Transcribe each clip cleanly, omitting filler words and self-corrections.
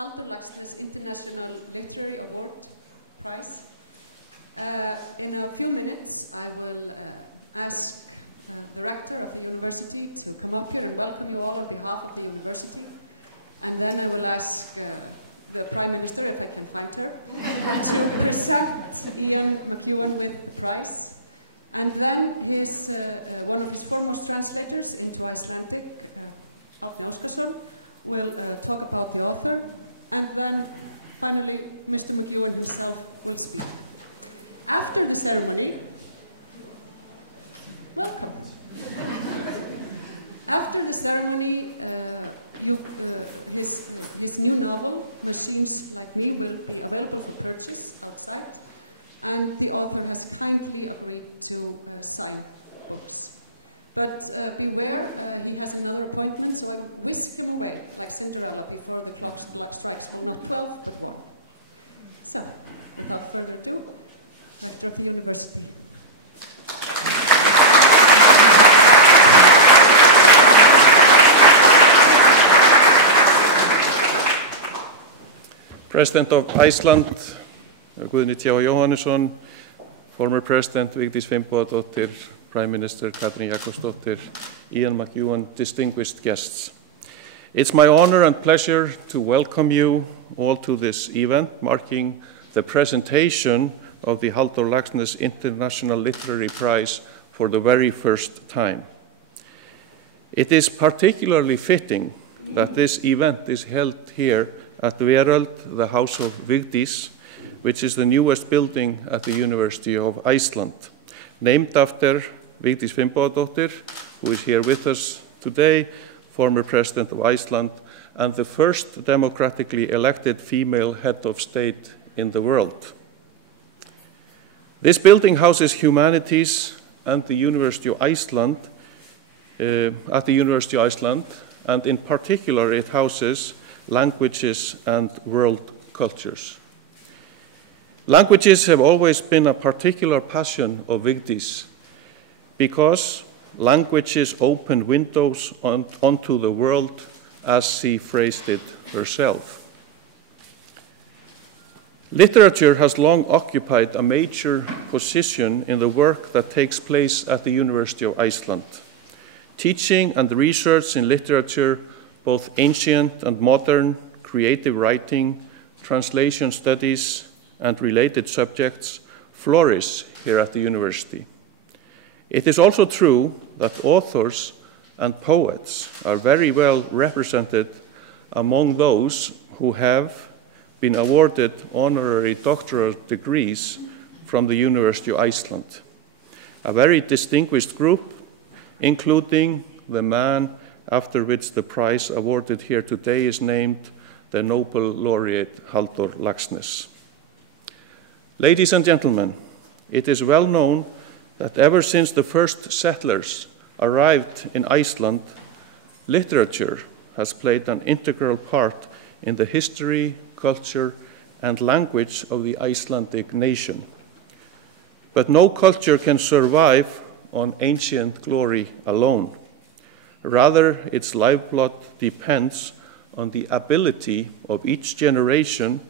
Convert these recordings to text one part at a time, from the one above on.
Halldórs Laxness International Literary Award Prize. In a few minutes, I will ask the director of the university to come up here and welcome you all on behalf of the university. And then I will ask the Prime Minister, if I can find her, to present McEwan with the prize. And then his, one of his foremost translators into Icelandic, Árni Óskarsson, will talk about the author. And then finally, Mr. McEwan himself will speak. After the ceremony, after the ceremony, this new novel, It Seems Like Me, will be available to purchase outside, and the author has kindly agreed to sign the books. But beware, he has another appointment, so I whisk him away, like Cinderella, before the clock strikes 1 o'clock or 1. So, without further ado, Rector of the University. President of Iceland, Guðni T. Jóhannesson, former President Vigdís Finnbogadóttir, Prime Minister Katrín Jakobsdóttir, Ian McEwan, distinguished guests. It's my honor and pleasure to welcome you all to this event marking the presentation of the Halldórs Laxness International Literary Prize for the very first time. It is particularly fitting that this event is held here at Veröld, the house of Vigdís, which is the newest building at the University of Iceland, named after Vigdís Finnbogadóttir, who is here with us today, former President of Iceland, and the first democratically elected female head of state in the world. This building houses humanities and the University of Iceland, and in particular it houses languages and world cultures. Languages have always been a particular passion of Vigdís because languages open windows onto the world, as she phrased it herself. Literature has long occupied a major position in the work that takes place at the University of Iceland. Teaching and research in literature, both ancient and modern, creative writing, translation studies, and related subjects flourish here at the university. It is also true that authors and poets are very well represented among those who have been awarded honorary doctoral degrees from the University of Iceland. A very distinguished group, including the man after which the prize awarded here today is named, the Nobel laureate Halldórs Laxness. Ladies and gentlemen, it is well known that ever since the first settlers arrived in Iceland, literature has played an integral part in the history, culture, and language of the Icelandic nation. But no culture can survive on ancient glory alone. Rather, its lifeblood depends on the ability of each generation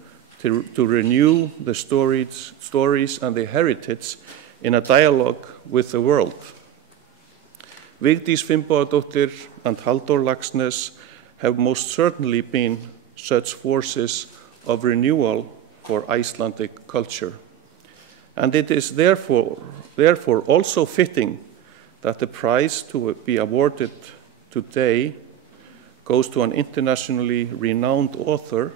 to renew the stories and the heritage in a dialogue with the world. Vigdís Finnbogadóttir and Halldórs Laxness have most certainly been such forces of renewal for Icelandic culture. And it is therefore also fitting that the prize to be awarded today goes to an internationally renowned author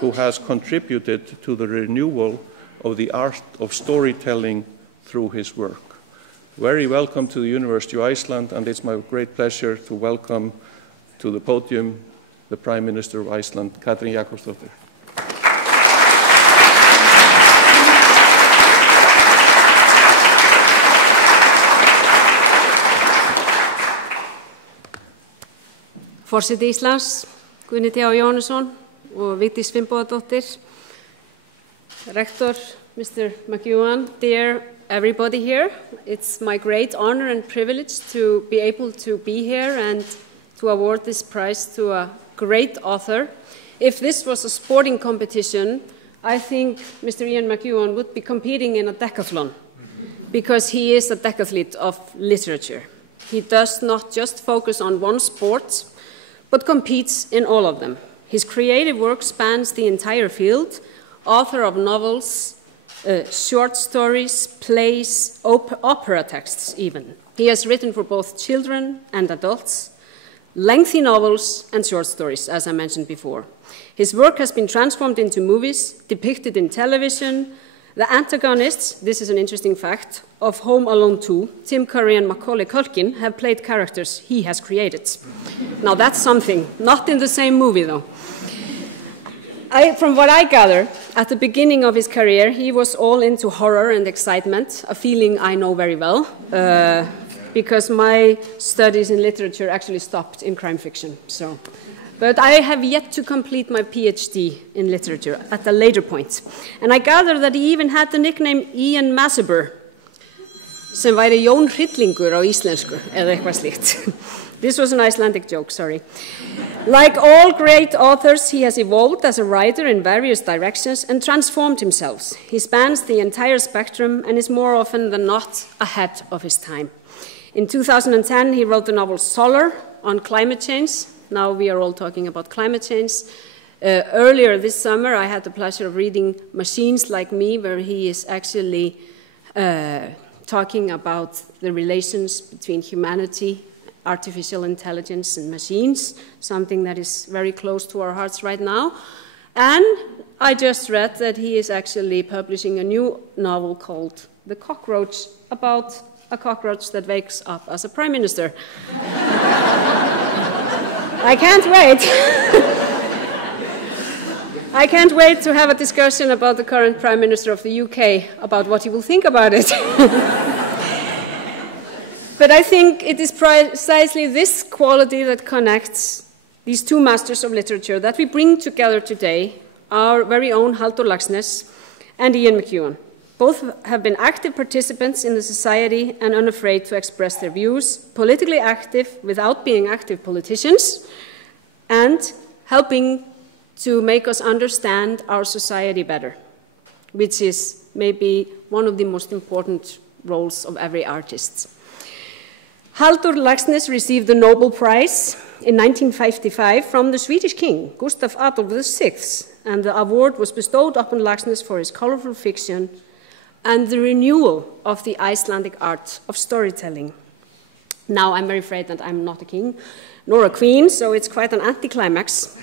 who has contributed to the renewal of the art of storytelling through his work. Very welcome to the University of Iceland, and it's my great pleasure to welcome to the podium the Prime Minister of Iceland, Katrín Jakobsdóttir. Forseti Íslands, Guðni T. Jóhannesson og Vigdís Finnbogadóttir, Rector, Mr. McEwan, dear everybody here, it's my great honor and privilege to be able to be here and to award this prize to a great author. if this was a sporting competition, I think Mr. Ian McEwan would be competing in a decathlon, because he is a decathlete of literature. He does not just focus on one sport, but competes in all of them. His creative work spans the entire field, author of novels, short stories, plays, opera texts even. He has written for both children and adults, lengthy novels and short stories, as I mentioned before. His work has been transformed into movies, depicted in television. The antagonists, this is an interesting fact, of Home Alone 2, Tim Curry and Macaulay Culkin, have played characters he has created. Now that's something, not in the same movie though. From what I gather, at the beginning of his career, he was all into horror and excitement, a feeling I know very well, because my studies in literature actually stopped in crime fiction. But I have yet to complete my PhD in literature at a later point. And I gather that he even had the nickname Ian Massabur, sem væri Jón Hryllingur á íslensku, eða eitthvað slíkt. This was an Icelandic joke, sorry. Like all great authors, he has evolved as a writer in various directions and transformed himself. He spans the entire spectrum and is more often than not ahead of his time. In 2010, he wrote the novel Solar on climate change. Now we are all talking about climate change. Earlier this summer, I had the pleasure of reading Machines Like Me, where he is actually talking about the relations between humanity, artificial intelligence, and machines, something that is very close to our hearts right now. And I just read that he is actually publishing a new novel called The Cockroach, about a cockroach that wakes up as a prime minister. I can't wait. I can't wait to have a discussion about the current Prime Minister of the UK, about what he will think about it. But I think it is precisely this quality that connects these two masters of literature that we bring together today, our very own Halldór Laxness and Ian McEwan. Both have been active participants in the society and unafraid to express their views, politically active without being active politicians, and helping to make us understand our society better, which is maybe one of the most important roles of every artist. Halldór Laxness received the Nobel Prize in 1955 from the Swedish king, Gustav Adolf VI, and the award was bestowed upon Laxness for his colorful fiction and the renewal of the Icelandic art of storytelling. Now, I'm very afraid that I'm not a king nor a queen, so it's quite an anticlimax.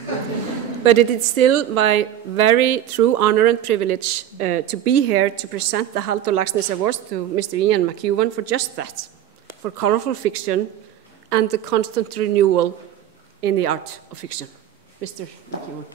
But it is still my very true honor and privilege to be here to present the Halldór Laxness Awards to Mr. Ian McEwan for just that, for colorful fiction and the constant renewal in the art of fiction. Mr. McEwan.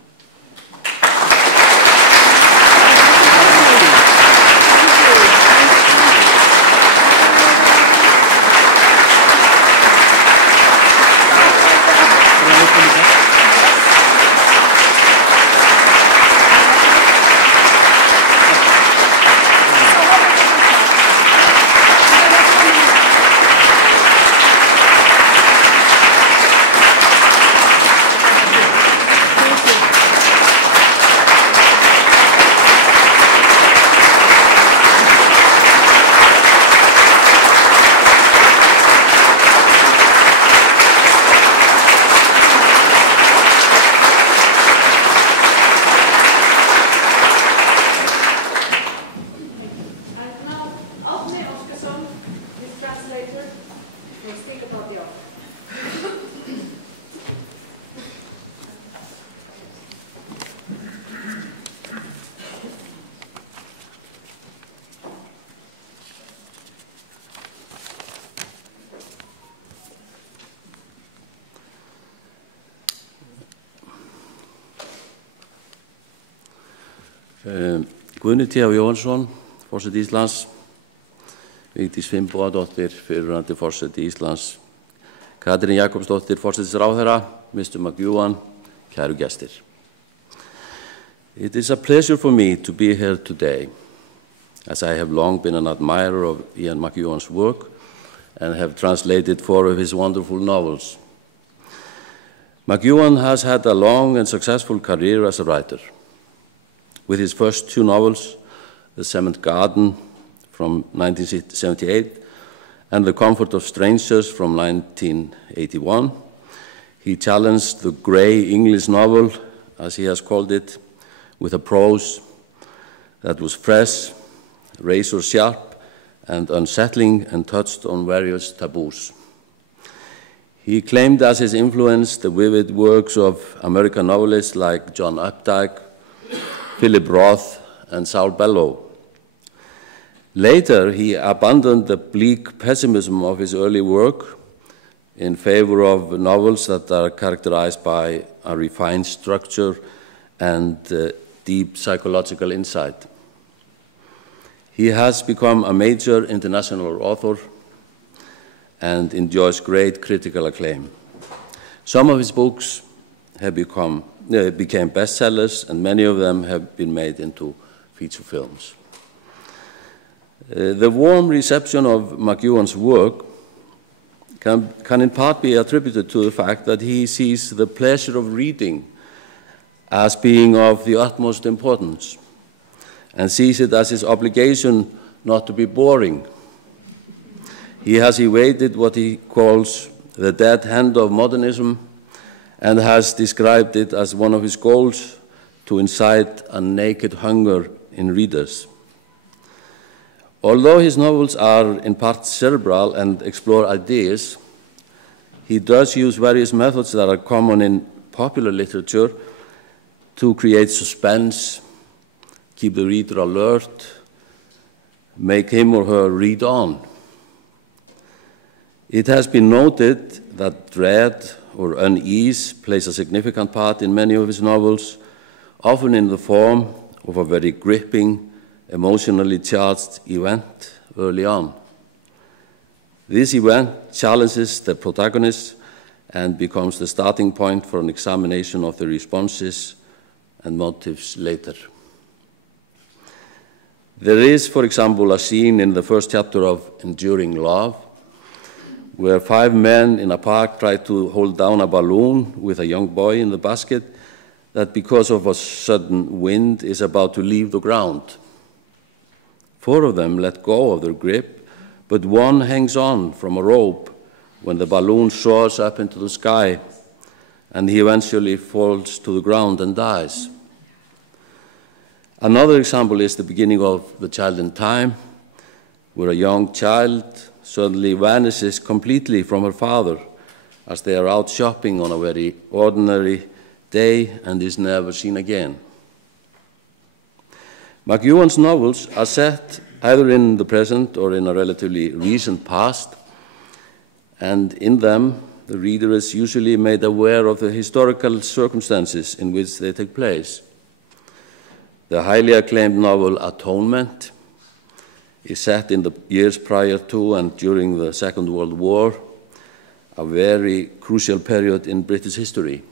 Guðni T. Jóhannsson, forseti Íslands, Vigdís Finnbogadóttir, fyrrverandi forseti Íslands, Katrín Jakobsdóttir, forsætisráðherra, Mr. McEwan, kæru gestir. It is a pleasure for me to be here today, as I have long been an admirer of Ian McEwan's work and have translated 4 of his wonderful novels. McEwan has had a long and successful career as a writer. With his first two novels, The Cement Garden from 1978 and The Comfort of Strangers from 1981, he challenged the grey English novel, as he has called it, with a prose that was fresh, razor sharp, and unsettling, and touched on various taboos. He claimed as his influence the vivid works of American novelists like John Updike, Philip Roth, and Saul Bellow. Later, he abandoned the bleak pessimism of his early work in favor of novels that are characterized by a refined structure and deep psychological insight. He has become a major international author and enjoys great critical acclaim. Some of his books have became bestsellers, and many of them have been made into feature films. The warm reception of McEwan's work can in part be attributed to the fact that he sees the pleasure of reading as being of the utmost importance, and sees it as his obligation not to be boring. He has evaded what he calls the dead hand of modernism and has described it as one of his goals to incite a naked hunger in readers. Although his novels are in part cerebral and explore ideas, he does use various methods that are common in popular literature to create suspense, keep the reader alert, make him or her read on. It has been noted that dread or unease plays a significant part in many of his novels, often in the form of a very gripping, emotionally charged event early on. This event challenges the protagonist and becomes the starting point for an examination of the responses and motives later. There is, for example, a scene in the first chapter of Enduring Love, where 5 men in a park try to hold down a balloon with a young boy in the basket that, because of a sudden wind, is about to leave the ground. 4 of them let go of their grip, but one hangs on from a rope when the balloon soars up into the sky, and he eventually falls to the ground and dies. Another example is the beginning of The Child in Time, where a young child suddenly vanishes completely from her father as they are out shopping on a very ordinary day and is never seen again. McEwan's novels are set either in the present or in a relatively recent past, and in them the reader is usually made aware of the historical circumstances in which they take place. The highly acclaimed novel Atonement is set in the years prior to and during the Second World War, a very crucial period in British history.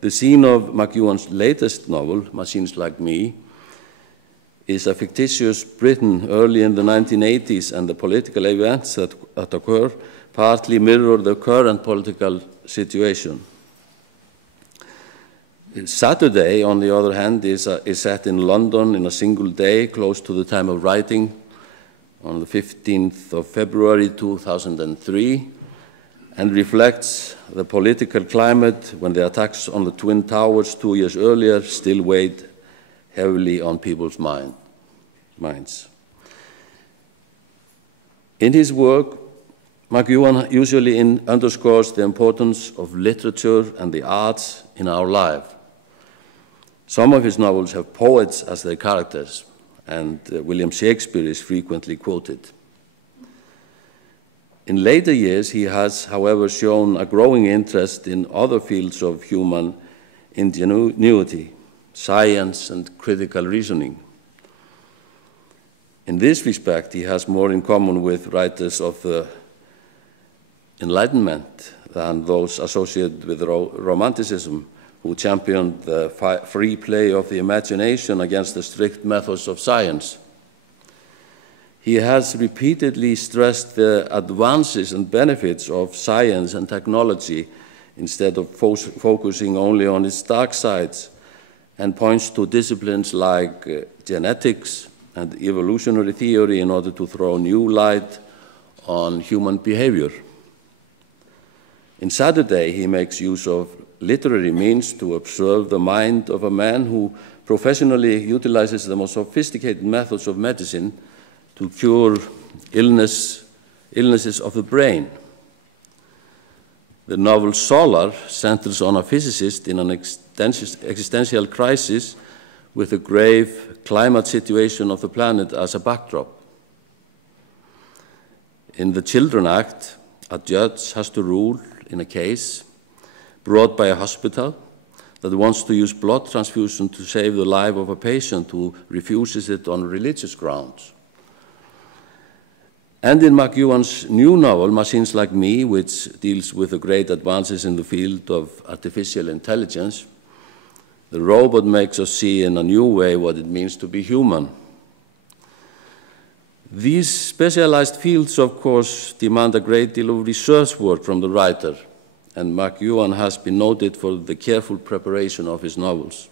The scene of McEwan's latest novel, Machines Like Me, is a fictitious Britain early in the 1980s, and the political events that occur partly mirror the current political situation. Saturday, on the other hand, is set in London in a single day, close to the time of writing, on the 15th of February 2003, and reflects the political climate when the attacks on the Twin Towers 2 years earlier still weighed heavily on people's minds. In his work, McEwan usually underscores the importance of literature and the arts in our life. Some of his novels have poets as their characters, and William Shakespeare is frequently quoted. In later years, he has, however, shown a growing interest in other fields of human ingenuity, science and critical reasoning. In this respect, he has more in common with writers of the Enlightenment than those associated with Romanticism, who championed the free play of the imagination against the strict methods of science. He has repeatedly stressed the advances and benefits of science and technology instead of focusing only on its dark sides, and points to disciplines like genetics and evolutionary theory in order to throw new light on human behavior. In Saturday, he makes use of literary means to observe the mind of a man who professionally utilizes the most sophisticated methods of medicine to cure illnesses of the brain. The novel Solar centers on a physicist in an existential crisis with the grave climate situation of the planet as a backdrop. In the Children Act, a judge has to rule in a case brought by a hospital that wants to use blood transfusion to save the life of a patient who refuses it on religious grounds. And in McEwan's new novel, Machines Like Me, which deals with the great advances in the field of artificial intelligence, the robot makes us see in a new way what it means to be human. These specialized fields, of course, demand a great deal of research work from the writer, and McEwan has been noted for the careful preparation of his novels.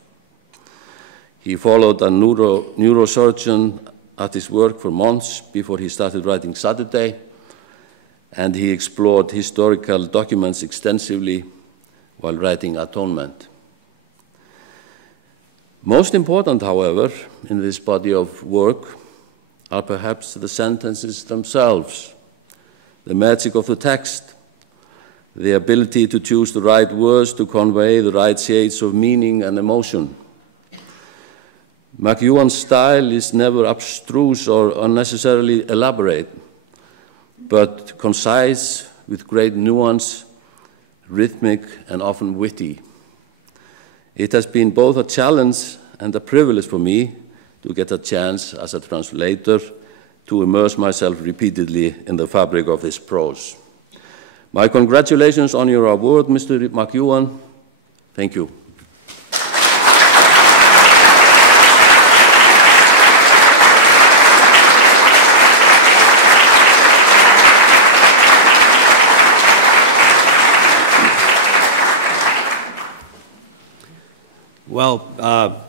He followed a neurosurgeon at his work for months before he started writing Saturday, and he explored historical documents extensively while writing Atonement. Most important, however, in this body of work are perhaps the sentences themselves, the magic of the text, the ability to choose the right words to convey the right shades of meaning and emotion. McEwan's style is never abstruse or unnecessarily elaborate, but concise with great nuance, rhythmic, and often witty. It has been both a challenge and a privilege for me to get a chance as a translator to immerse myself repeatedly in the fabric of this prose. My congratulations on your award, Mr. McEwan. Thank you. Well,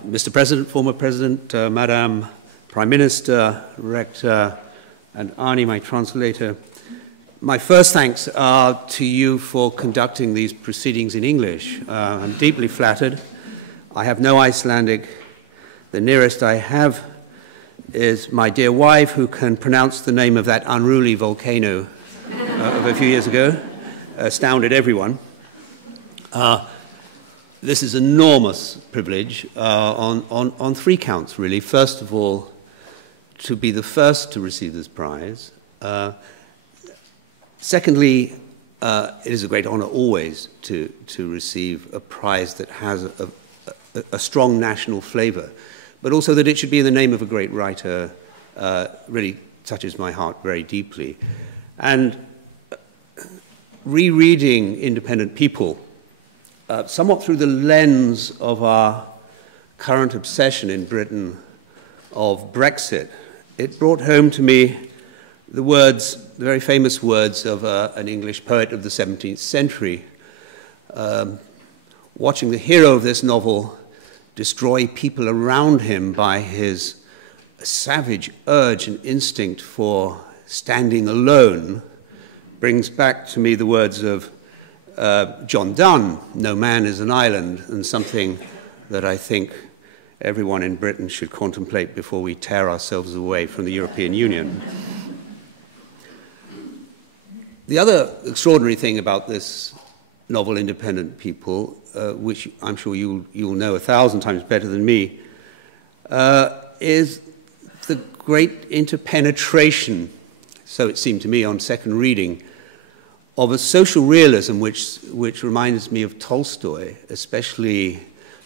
Mr. President, former President, Madam Prime Minister, Rector, and Arnie, my translator, my first thanks are to you for conducting these proceedings in English. I'm deeply flattered. I have no Icelandic. The nearest I have is my dear wife, who can pronounce the name of that unruly volcano of a few years ago. Astounded everyone. This is an enormous privilege on three counts, really. First of all, to be the first to receive this prize. Secondly, it is a great honor always to receive a prize that has a strong national flavor, but also that it should be in the name of a great writer really touches my heart very deeply. And rereading Independent People, somewhat through the lens of our current obsession in Britain of Brexit, it brought home to me the words, the very famous words of an English poet of the 17th century, watching the hero of this novel destroy people around him by his savage urge and instinct for standing alone, brings back to me the words of John Donne, "No man is an island," and something that I think everyone in Britain should contemplate before we tear ourselves away from the European Union. The other extraordinary thing about this novel, Independent People, which I'm sure you'll know 1,000 times better than me, is the great interpenetration, so it seemed to me on second reading, of a social realism which reminds me of Tolstoy, especially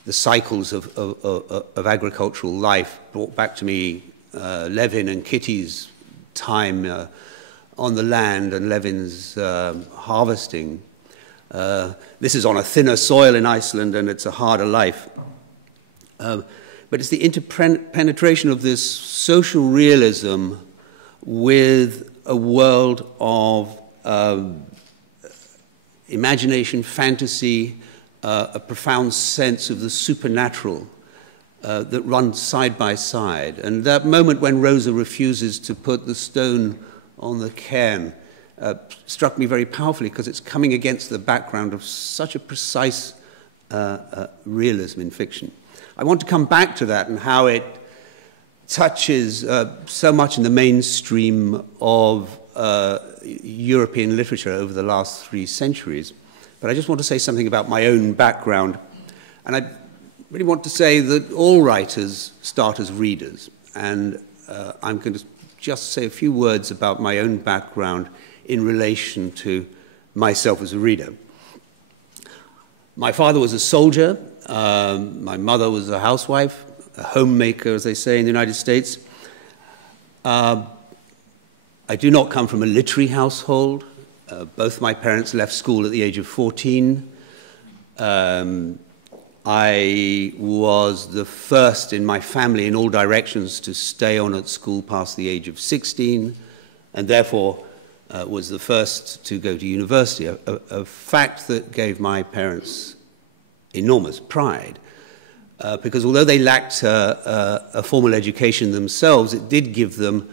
the cycles of agricultural life, brought back to me Levin and Kitty's time on the land and Levin's harvesting. This is on a thinner soil in Iceland, and it's a harder life. But it's the interpenetration of this social realism with a world of imagination, fantasy, a profound sense of the supernatural that run side by side. And that moment when Rosa refuses to put the stone on the cairn struck me very powerfully, because it's coming against the background of such a precise realism in fiction. I want to come back to that and how it touches so much in the mainstream of European literature over the last 3 centuries. But I just want to say something about my own background. And I really want to say that all writers start as readers. And I'm going to just say a few words about my own background in relation to myself as a reader. My father was a soldier. My mother was a housewife, a homemaker, as they say in the United States. I do not come from a literary household. Both my parents left school at the age of 14. I was the first in my family in all directions to stay on at school past the age of 16, and therefore was the first to go to university, a fact that gave my parents enormous pride. Because although they lacked a formal education themselves, it did give them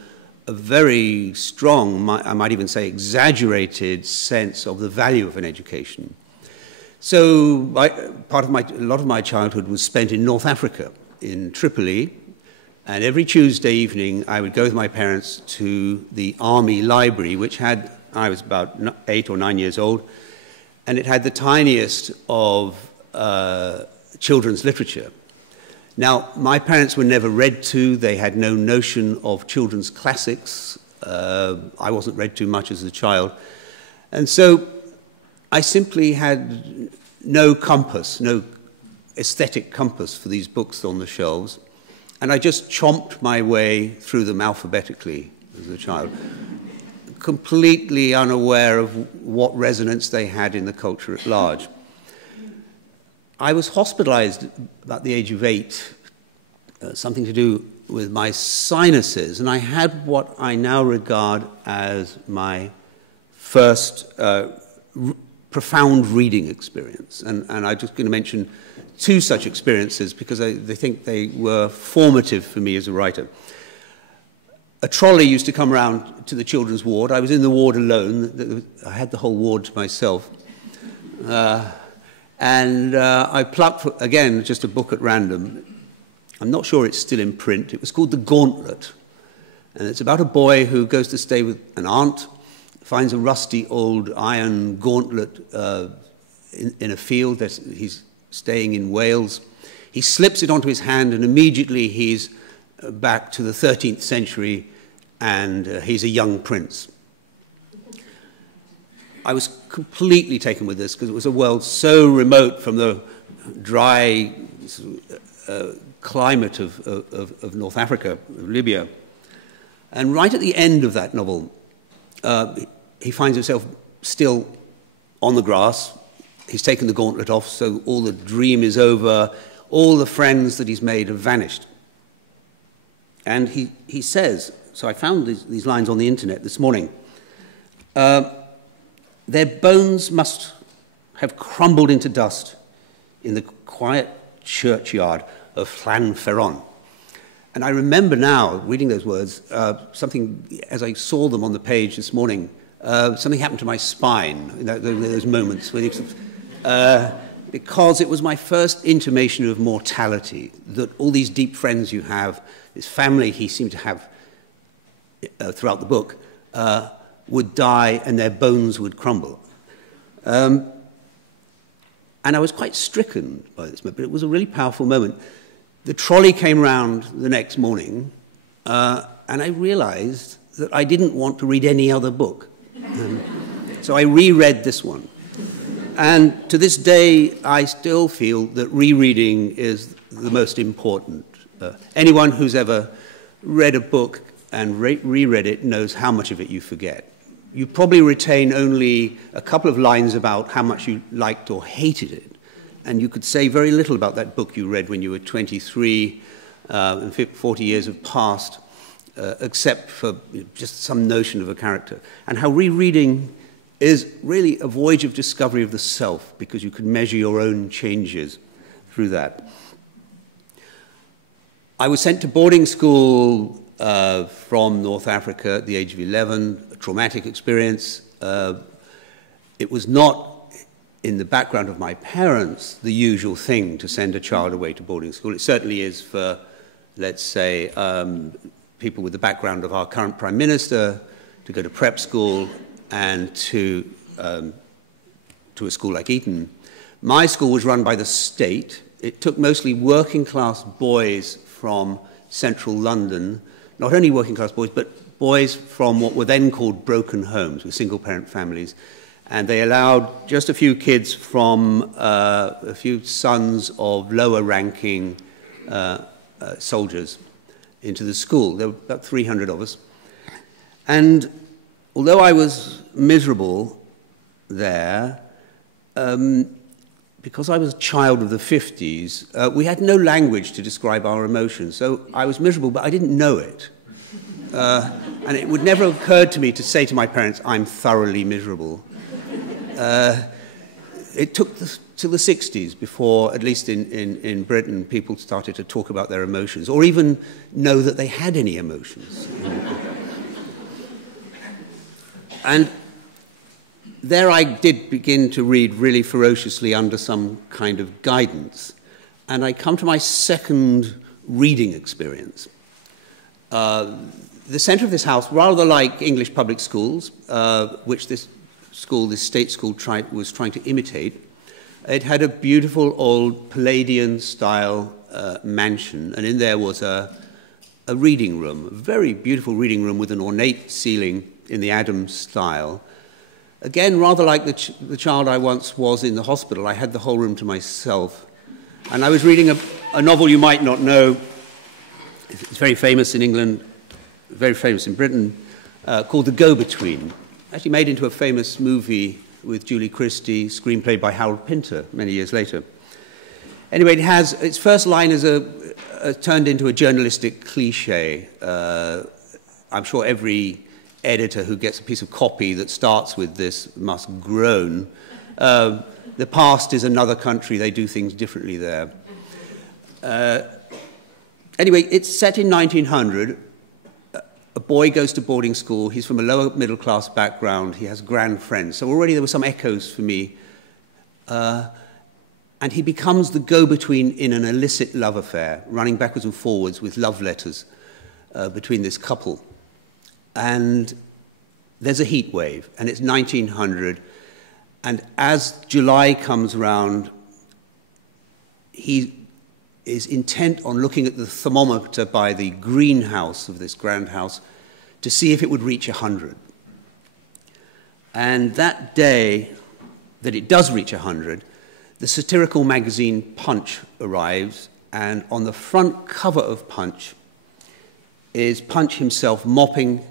a very strong, I might even say exaggerated, sense of the value of an education. So a lot of my childhood was spent in North Africa, in Tripoli, and every Tuesday evening I would go with my parents to the army library, which had, I was about 8 or 9 years old, and it had the tiniest of children's literature. Now, my parents were never read to. They had no notion of children's classics. I wasn't read to much as a child. And so I simply had no compass, no aesthetic compass for these books on the shelves. And I just chomped my way through them alphabetically as a child, completely unaware of what resonance they had in the culture at large. I was hospitalized about the age of 8, something to do with my sinuses, and I had what I now regard as my first profound reading experience. And I'm just going to mention 2 such experiences because I think they were formative for me as a writer. A trolley used to come around to the children's ward. I was in the ward alone. I had the whole ward to myself. And I plucked, again, just a book at random. I'm not sure it's still in print. It was called The Gauntlet. And it's about a boy who goes to stay with an aunt, finds a rusty old iron gauntlet in a field that he's staying in Wales. He slips it onto his hand, and immediately he's back to the 13th century, and he's a young prince. I was completely taken with this because it was a world so remote from the dry climate of North Africa, of Libya. And right at the end of that novel, he finds himself still on the grass. He's taken the gauntlet off, so all the dream is over. All the friends that he's made have vanished. And he says, so I found these lines on the internet this morning, their bones must have crumbled into dust in the quiet churchyard of Llanferron. And I remember now, reading those words, something, as I saw them on the page this morning, something happened to my spine in those moments, when because it was my first intimation of mortality, that all these deep friends you have, this family he seemed to have throughout the book, would die and their bones would crumble. And I was quite stricken by this moment, but it was a really powerful moment. The trolley came round the next morning, and I realized that I didn't want to read any other book. So I reread this one. And to this day, I still feel that rereading is the most important. Anyone who's ever read a book and reread it knows how much of it you forget. You probably retain only a couple of lines about how much you liked or hated it. And you could say very little about that book you read when you were 23 and 40 years have passed, except for just some notion of a character. And how rereading is really a voyage of discovery of the self, because you can measure your own changes through that. I was sent to boarding school from North Africa at the age of 11, a traumatic experience. It was not in the background of my parents the usual thing to send a child away to boarding school. It certainly is for, let's say, people with the background of our current Prime Minister to go to prep school and to a school like Eton. My school was run by the state. It took mostly working class boys from central London, not only working class boys, but boys from what were then called broken homes, with single parent families. And they allowed just a few kids from a few sons of lower ranking soldiers into the school. There were about 300 of us. And although I was miserable there, because I was a child of the 50s, we had no language to describe our emotions. So I was miserable, but I didn't know it. And it would never have occurred to me to say to my parents, I'm thoroughly miserable. It took till the 60s before, at least in Britain, people started to talk about their emotions, or even know that they had any emotions. And there I did begin to read really ferociously under some kind of guidance. And I come to my second reading experience. The centre of this house, rather like English public schools, which this state school was trying to imitate, it had a beautiful old Palladian-style mansion, and in there was a reading room, a very beautiful reading room with an ornate ceiling in the Adams style. Again, rather like the child I once was in the hospital, I had the whole room to myself. And I was reading a novel you might not know. It's very famous in England, very famous in Britain, called The Go-Between. Actually made into a famous movie with Julie Christie, screenplay by Harold Pinter many years later. Anyway, it has, its first line is turned into a journalistic cliche. I'm sure every editor who gets a piece of copy that starts with this must groan. The past is another country, they do things differently there. Anyway, it's set in 1900. A boy goes to boarding school, he's from a lower middle class background, he has grand friends. So already there were some echoes for me. And he becomes the go-between in an illicit love affair, running backwards and forwards with love letters between this couple. And there's a heat wave, and it's 1900. And as July comes around, he is intent on looking at the thermometer by the greenhouse of this grand house to see if it would reach 100. And that day that it does reach 100, the satirical magazine Punch arrives, and on the front cover of Punch is Punch himself mopping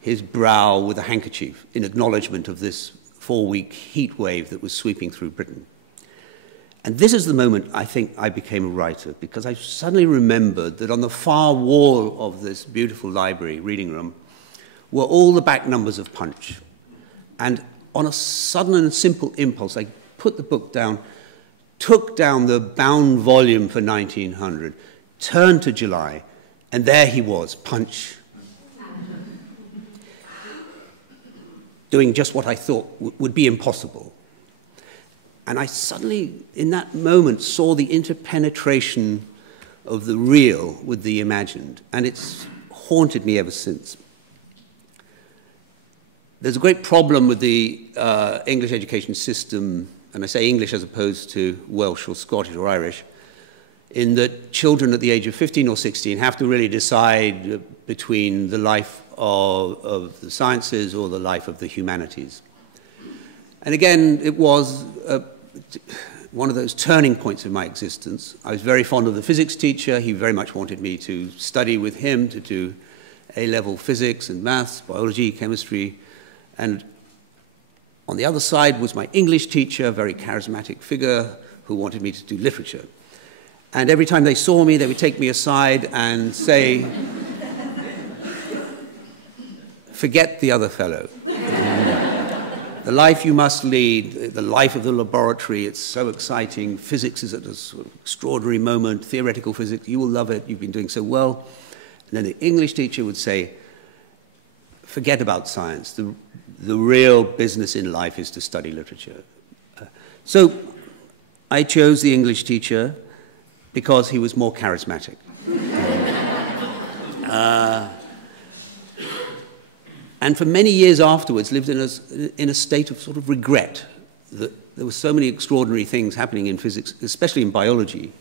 his brow with a handkerchief in acknowledgement of this 4-week heat wave that was sweeping through Britain. And this is the moment I think I became a writer, because I suddenly remembered that on the far wall of this beautiful library, reading room, were all the back numbers of Punch. And on a sudden and simple impulse, I put the book down, took down the bound volume for 1900, turned to July, and there he was, Punch, doing just what I thought would be impossible. And I suddenly, in that moment, saw the interpenetration of the real with the imagined, and it's haunted me ever since. There's a great problem with the English education system, and I say English as opposed to Welsh or Scottish or Irish, in that children at the age of 15 or 16 have to really decide between the life of the sciences or the life of the humanities. And again, it was one of those turning points of my existence. I was very fond of the physics teacher. He very much wanted me to study with him, to do A-level physics and maths, biology, chemistry. And on the other side was my English teacher, a very charismatic figure who wanted me to do literature. And every time they saw me, they would take me aside and say, forget the other fellow. The life you must lead, the life of the laboratory, it's so exciting. Physics is at a sort of extraordinary moment. Theoretical physics, you will love it. You've been doing so well. And then the English teacher would say, forget about science. The real business in life is to study literature. So I chose the English teacher because he was more charismatic. And for many years afterwards, lived in a state of sort of regret that there were so many extraordinary things happening in physics, especially in biology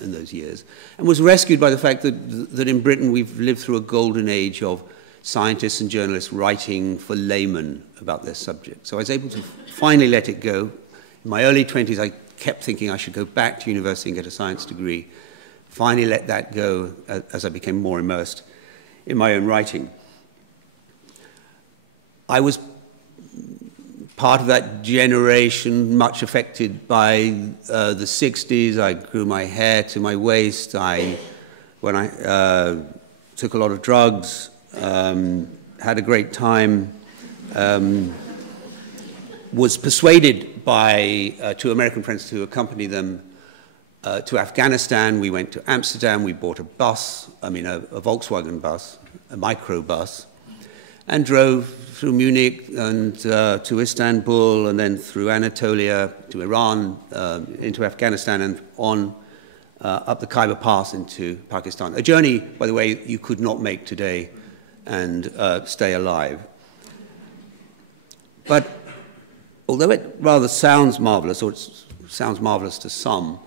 in those years, and was rescued by the fact that in Britain we've lived through a golden age of scientists and journalists writing for laymen about their subject. So I was able to finally let it go. In my early 20s, I kept thinking I should go back to university and get a science degree. Finally let that go as I became more immersed in my own writing. I was part of that generation, much affected by the 60s. I grew my hair to my waist. When I took a lot of drugs, had a great time, was persuaded by two American friends to accompany them to Afghanistan. We went to Amsterdam. We bought a bus, a Volkswagen bus, a microbus, and drove through Munich and to Istanbul, and then through Anatolia to Iran, into Afghanistan, and on up the Khyber Pass into Pakistan. A journey, by the way, you could not make today and stay alive. But although it rather sounds marvelous, or it sounds marvelous to some,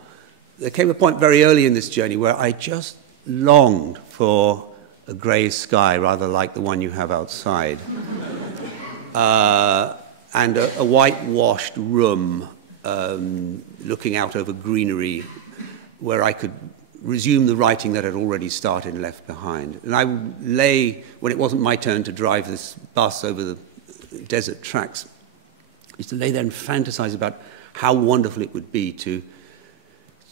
there came a point very early in this journey where I just longed for a grey sky, rather like the one you have outside, and a whitewashed room looking out over greenery where I could resume the writing that had already started and left behind. And I lay, when it wasn't my turn to drive this bus over the desert tracks, I used to lay there and fantasize about how wonderful it would be to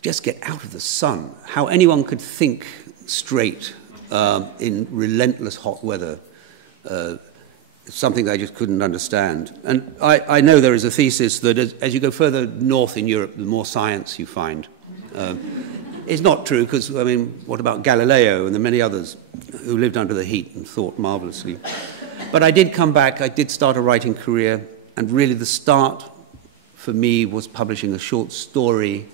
just get out of the sun, how anyone could think straight in relentless hot weather, something that I just couldn't understand. And I know there is a thesis that as you go further north in Europe, the more science you find. It's not true, because, what about Galileo and the many others who lived under the heat and thought marvelously? But I did come back, I did start a writing career, and really the start for me was publishing a short story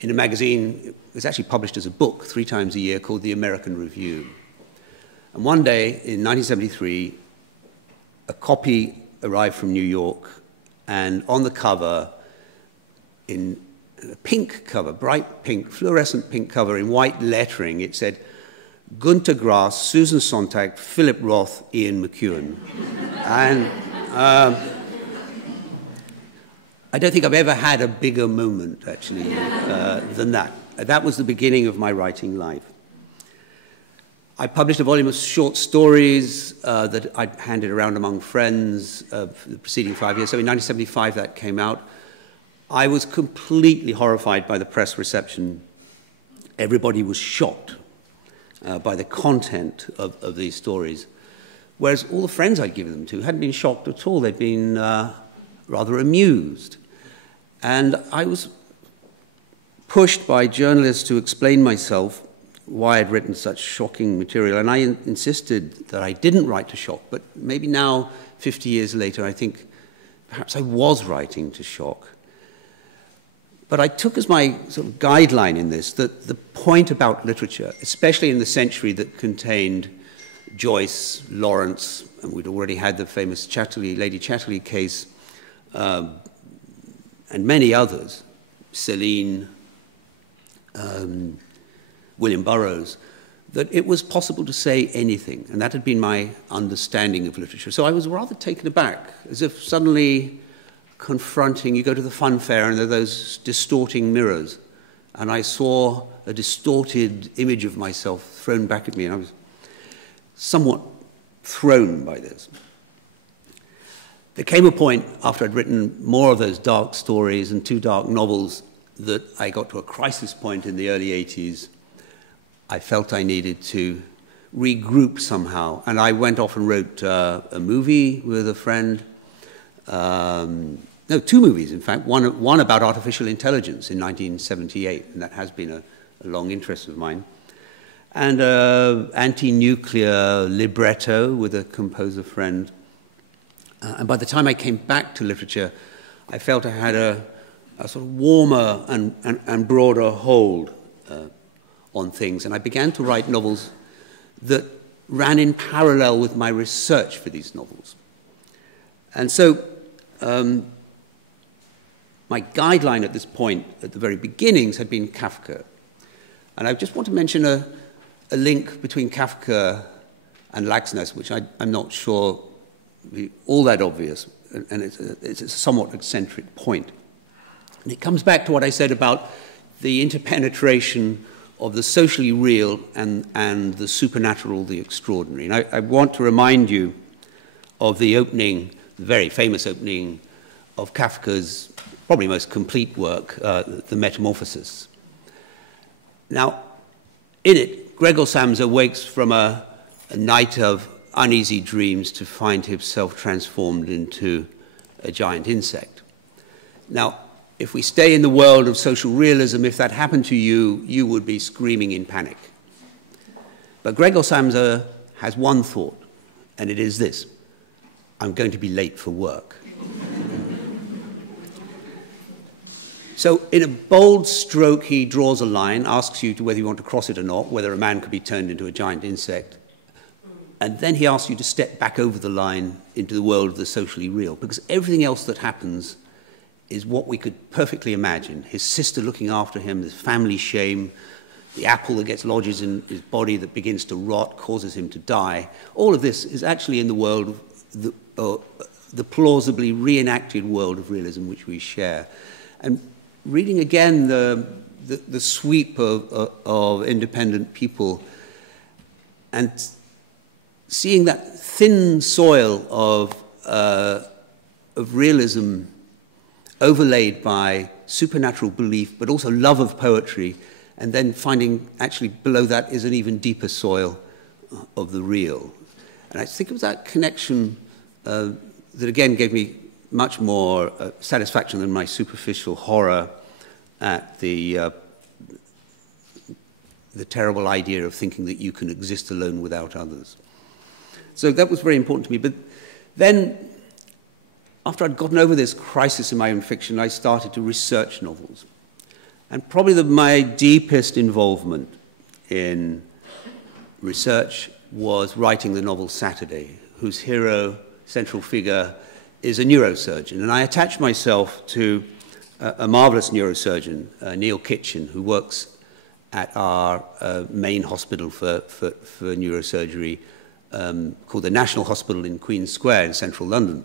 in a magazine. It was actually published as a book 3 times a year, called The American Review. And one day in 1973, a copy arrived from New York, and on the cover, in a pink cover, bright pink, fluorescent pink cover in white lettering, it said, Gunter Grass, Susan Sontag, Philip Roth, Ian McEwan. And I don't think I've ever had a bigger moment, actually, than that. That was the beginning of my writing life. I published a volume of short stories that I handed around among friends for the preceding 5 years. So in 1975, that came out. I was completely horrified by the press reception. Everybody was shocked by the content of these stories, whereas all the friends I'd given them to hadn't been shocked at all. They'd been rather amused. And I was pushed by journalists to explain myself why I'd written such shocking material, and I insisted that I didn't write to shock, but maybe now, 50 years later, I think perhaps I was writing to shock. But I took as my sort of guideline in this that the point about literature, especially in the century that contained Joyce, Lawrence, and we'd already had the famous Lady Chatterley case, and many others, Celine, William Burroughs, that it was possible to say anything, and that had been my understanding of literature. So I was rather taken aback, as if suddenly confronting, you go to the fun fair and there are those distorting mirrors, and I saw a distorted image of myself thrown back at me, and I was somewhat thrown by this. There came a point after I'd written more of those dark stories and 2 dark novels that I got to a crisis point in the early 80s. I felt I needed to regroup somehow, and I went off and wrote a movie with a friend, no, 2 movies, in fact, one about artificial intelligence in 1978, and that has been a long interest of mine, and an anti-nuclear libretto with a composer friend. And by the time I came back to literature, I felt I had a sort of warmer and broader hold on things, and I began to write novels that ran in parallel with my research for these novels. And so my guideline at this point, at the very beginnings, had been Kafka. And I just want to mention a link between Kafka and Laxness, which I'm not sure be all that obvious, and it's a somewhat eccentric point. And it comes back to what I said about the interpenetration of the socially real and the supernatural, the extraordinary. And I want to remind you of the opening, the very famous opening of Kafka's probably most complete work, The Metamorphosis. Now, in it, Gregor Samsa wakes from a night of uneasy dreams to find himself transformed into a giant insect. Now, if we stay in the world of social realism, if that happened to you, you would be screaming in panic. But Gregor Samsa has one thought, and it is this: I'm going to be late for work. So in a bold stroke, he draws a line, asks you whether you want to cross it or not, whether a man could be turned into a giant insect. And then he asks you to step back over the line into the world of the socially real, because everything else that happens is what we could perfectly imagine. His sister looking after him, his family shame, the apple that gets lodges in his body that begins to rot, causes him to die. All of this is actually in the world of the plausibly reenacted world of realism which we share. And reading again the sweep of independent people and seeing that thin soil of realism overlaid by supernatural belief, but also love of poetry, and then finding actually below that is an even deeper soil of the real. And I think it was that connection that again gave me much more satisfaction than my superficial horror at the terrible idea of thinking that you can exist alone without others. So that was very important to me. But then, after I'd gotten over this crisis in my own fiction, I started to research novels. And probably my deepest involvement in research was writing the novel Saturday, whose hero, central figure, is a neurosurgeon. And I attached myself to a marvelous neurosurgeon, Neil Kitchen, who works at our main hospital for neurosurgery, called the National Hospital in Queen's Square in central London.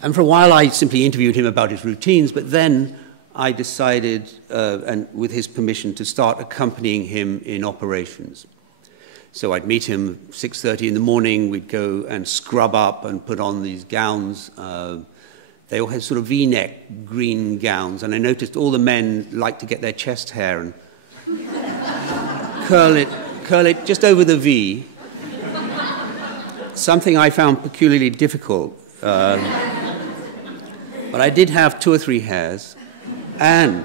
And for a while I simply interviewed him about his routines, but then I decided, and with his permission, to start accompanying him in operations. So I'd meet him 6:30 in the morning, we'd go and scrub up and put on these gowns. They all had sort of V-neck green gowns, and I noticed all the men liked to get their chest hair and curl it just over the V. Something I found peculiarly difficult. But I did have 2 or 3 hairs, and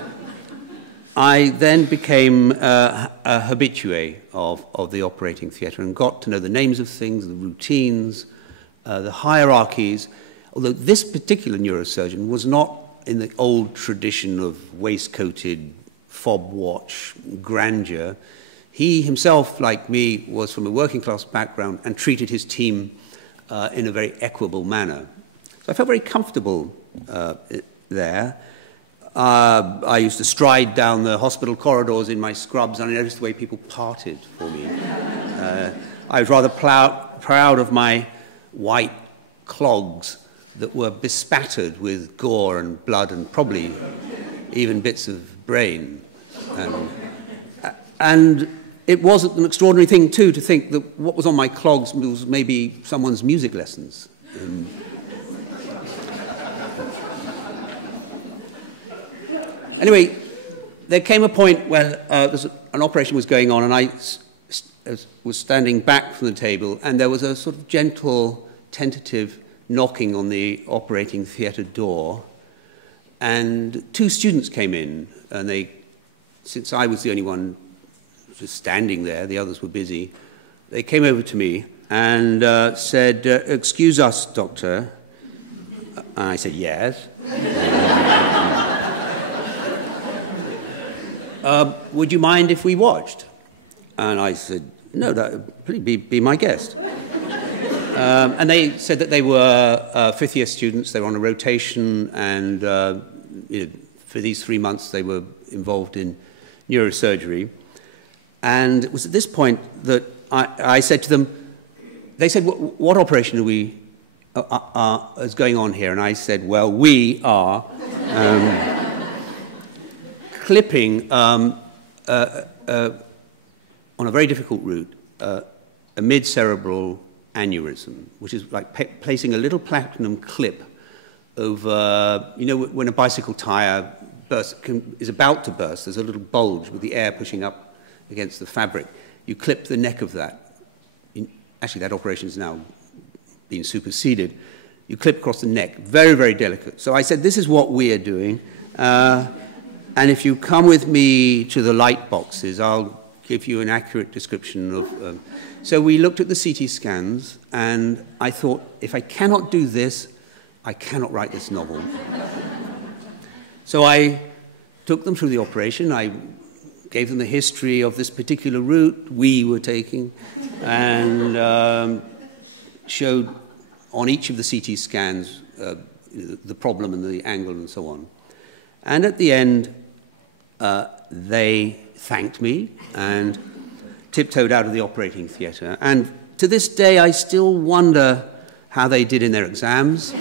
I then became a habitué of the operating theatre and got to know the names of things, the routines, the hierarchies, although this particular neurosurgeon was not in the old tradition of waistcoated, fob watch grandeur. He himself, like me, was from a working class background and treated his team in a very equable manner. So I felt very comfortable there. I used to stride down the hospital corridors in my scrubs, and I noticed the way people parted for me. I was rather proud of my white clogs that were bespattered with gore and blood and probably even bits of brain. And it was an extraordinary thing, too, to think that what was on my clogs was maybe someone's music lessons. Anyway, there came a point when an operation was going on, and I was standing back from the table, and there was a sort of gentle, tentative knocking on the operating theatre door, and 2 students came in, and they, since I was the only one just standing there, the others were busy, they came over to me and said, "Excuse us, Doctor." And I said, "Yes." "Would you mind if we watched?" And I said, "No, please be my guest." And they said that they were fifth-year students. They were on a rotation, and for these 3 months they were involved in neurosurgery. And it was at this point that I said to them, they said, "What operation is going on here?" And I said, "Well, we are clipping on a very difficult route a mid-cerebral aneurysm, which is like placing a little platinum clip over, when a bicycle tire is about to burst, there's a little bulge with the air pushing up against the fabric. You clip the neck of that. Actually, that operation has now been superseded. You clip across the neck, very, very delicate. So I said, this is what we are doing. And if you come with me to the light boxes, I'll give you an accurate description of... So we looked at the CT scans, and I thought, if I cannot do this, I cannot write this novel. So I took them through the operation. I gave them the history of this particular route we were taking, and showed on each of the CT scans the problem and the angle and so on. And at the end, they thanked me and tiptoed out of the operating theatre. And to this day, I still wonder how they did in their exams.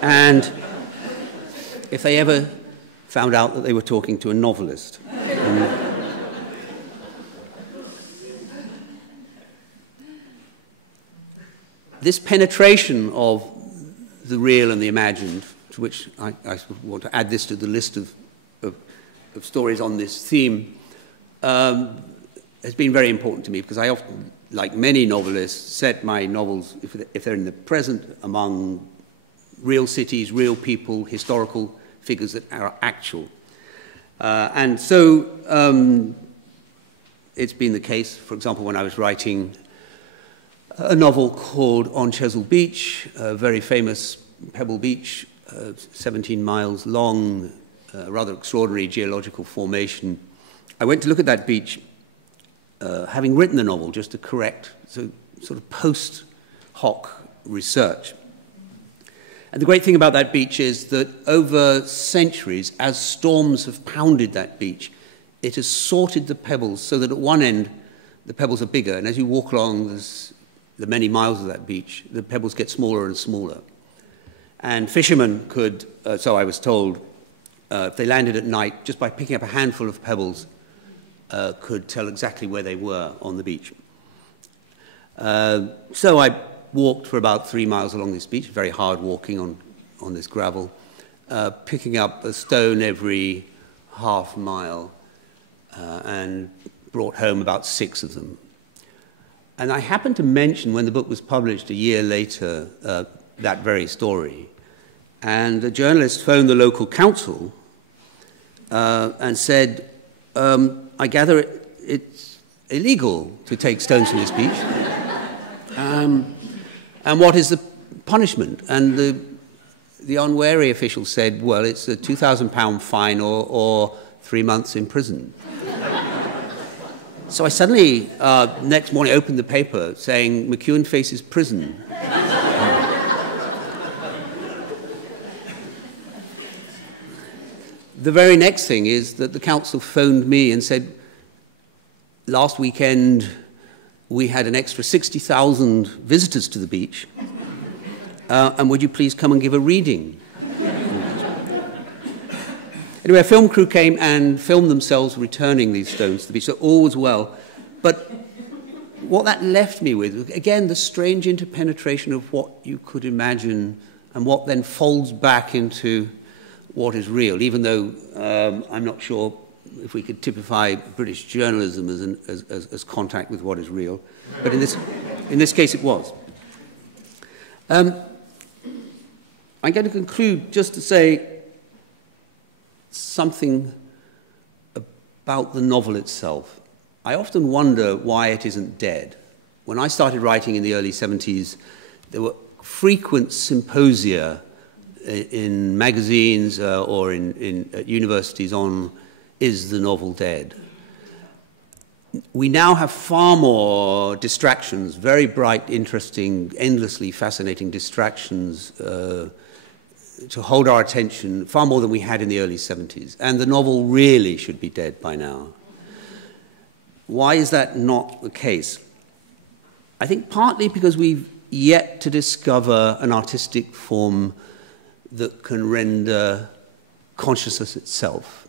And if they ever found out that they were talking to a novelist. This penetration of the real and the imagined, to which I want to add this to the list of stories on this theme, has been very important to me, because I often, like many novelists, set my novels, if they're in the present, among real cities, real people, historical figures that are actual. And so it's been the case, for example, when I was writing a novel called On Chesil Beach, a very famous pebble beach, 17 miles long, rather extraordinary geological formation. I went to look at that beach, having written the novel, just to correct sort of post hoc research. And the great thing about that beach is that over centuries, as storms have pounded that beach, it has sorted the pebbles so that at one end the pebbles are bigger, and as you walk along the many miles of that beach, the pebbles get smaller and smaller. And fishermen could, so I was told, if they landed at night, just by picking up a handful of pebbles, could tell exactly where they were on the beach. So I walked for about 3 miles along this beach, very hard walking on this gravel, picking up a stone every half mile, and brought home about 6 of them. And I happened to mention, when the book was published a year later, that very story. And a journalist phoned the local council and said, I gather it's illegal to take stones from this beach. And what is the punishment? And the unwary official said, well, it's a £2,000 fine or 3 months in prison. So I suddenly, next morning, opened the paper saying, McEwan faces prison. The very next thing is that the council phoned me and said, last weekend we had an extra 60,000 visitors to the beach, and would you please come and give a reading? Anyway, a film crew came and filmed themselves returning these stones to the beach, so all was well. But what that left me with, again, the strange interpenetration of what you could imagine and what then folds back into what is real, even though I'm not sure if we could typify British journalism as contact with what is real. But in this... In this case, it was. I'm going to conclude just to say something about the novel itself. I often wonder why it isn't dead. When I started writing in the early 70s, there were frequent symposia in magazines or at universities on, is the novel dead? We now have far more distractions, very bright, interesting, endlessly fascinating distractions to hold our attention, far more than we had in the early 70s. And the novel really should be dead by now. Why is that not the case? I think partly because we've yet to discover an artistic form that can render consciousness itself,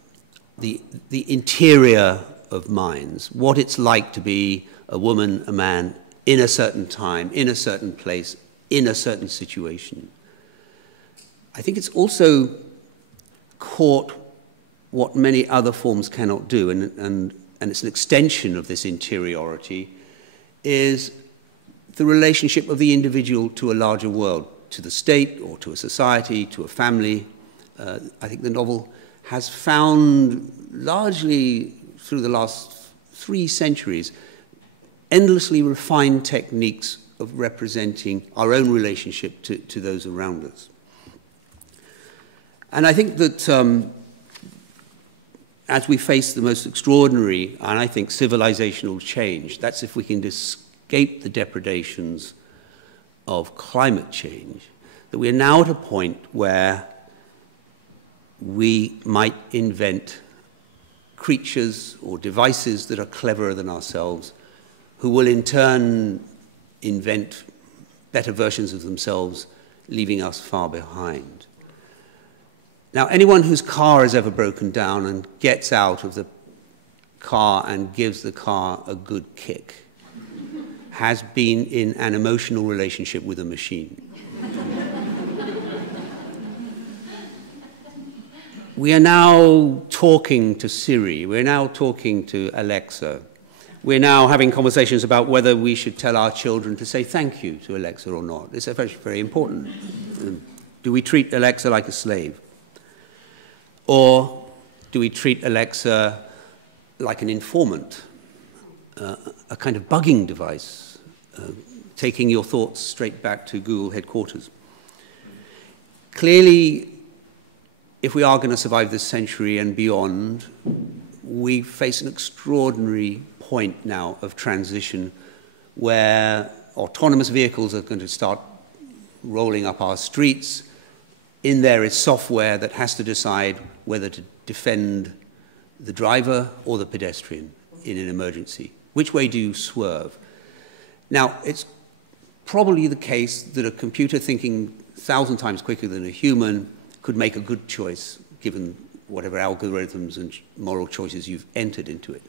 the interior of minds, what it's like to be a woman, a man, in a certain time, in a certain place, in a certain situation. I think it's also caught what many other forms cannot do, and it's an extension of this interiority, is the relationship of the individual to a larger world, to the state or to a society, to a family. I think the novel has found, largely through the last 3 centuries, endlessly refined techniques of representing our own relationship to those around us. And I think that as we face the most extraordinary, and I think civilizational change, that's if we can escape the depredations of climate change, that we are now at a point where we might invent creatures or devices that are cleverer than ourselves, who will in turn invent better versions of themselves, leaving us far behind. Now, anyone whose car has ever broken down and gets out of the car and gives the car a good kick has been in an emotional relationship with a machine. We are now talking to Siri. We're now talking to Alexa. We're now having conversations about whether we should tell our children to say thank you to Alexa or not. It's very, very important. Do we treat Alexa like a slave? Or do we treat Alexa like an informant, a kind of bugging device, taking your thoughts straight back to Google headquarters? Clearly, if we are going to survive this century and beyond, we face an extraordinary point now of transition where autonomous vehicles are going to start rolling up our streets. In there is software that has to decide whether to defend the driver or the pedestrian in an emergency. Which way do you swerve? Now, it's probably the case that a computer thinking 1,000 times quicker than a human could make a good choice, given whatever algorithms and moral choices you've entered into it.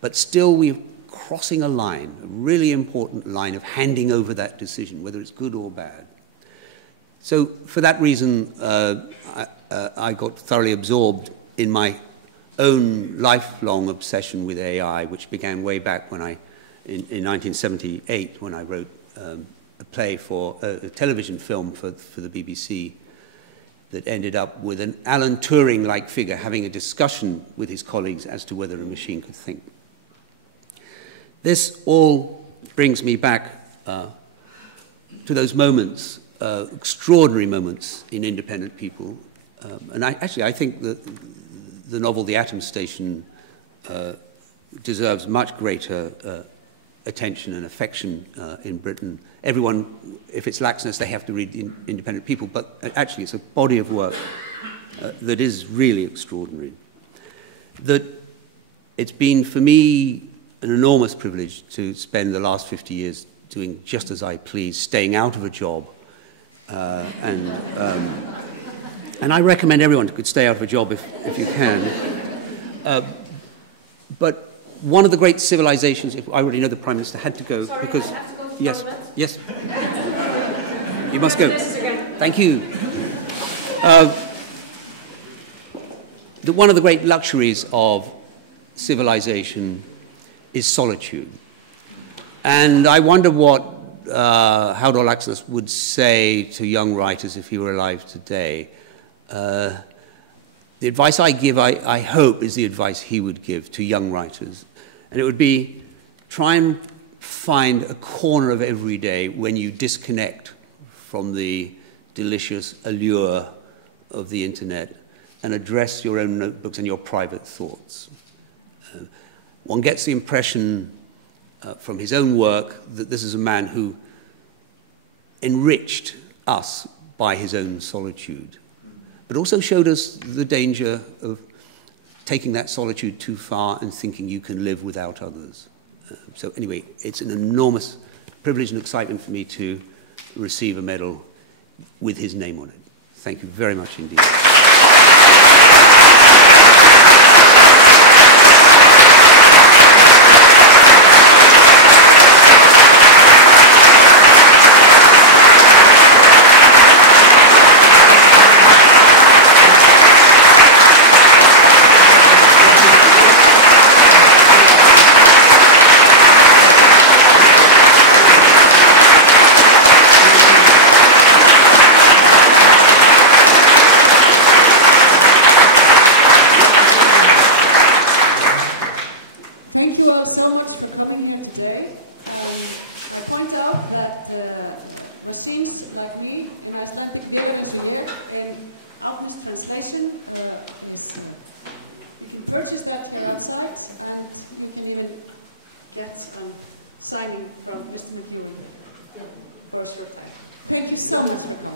But still, we're crossing a line, a really important line of handing over that decision, whether it's good or bad. So for that reason, I got thoroughly absorbed in my own lifelong obsession with AI, which began way back when in 1978, when I wrote a play for a television film for the BBC that ended up with an Alan Turing-like figure having a discussion with his colleagues as to whether a machine could think. This all brings me back to those moments, extraordinary moments in independent people. And I think that the novel The Atom Station deserves much greater attention and affection in Britain. Everyone, if it's Laxness, they have to read Independent People, but actually it's a body of work that is really extraordinary. That it's been, for me, an enormous privilege to spend the last 50 years doing just as I please, staying out of a job. And I recommend everyone could stay out of a job if you can. But one of the great civilizations, I already know the Prime Minister had to go. Sorry, because I have to go to yes, Parliament. yes. You must go. Thank you. One of the great luxuries of civilization is solitude. And I wonder what Halldórs Laxness would say to young writers if he were alive today. The advice I give, I hope, is the advice he would give to young writers. And it would be, try and find a corner of every day when you disconnect from the delicious allure of the internet and address your own notebooks and your private thoughts. One gets the impression from his own work that this is a man who enriched us by his own solitude, but also showed us the danger of taking that solitude too far and thinking you can live without others. So anyway, it's an enormous privilege and excitement for me to receive a medal with his name on it. Thank you very much indeed. Signing from Mr. McEwan for a short time. Thank you so much.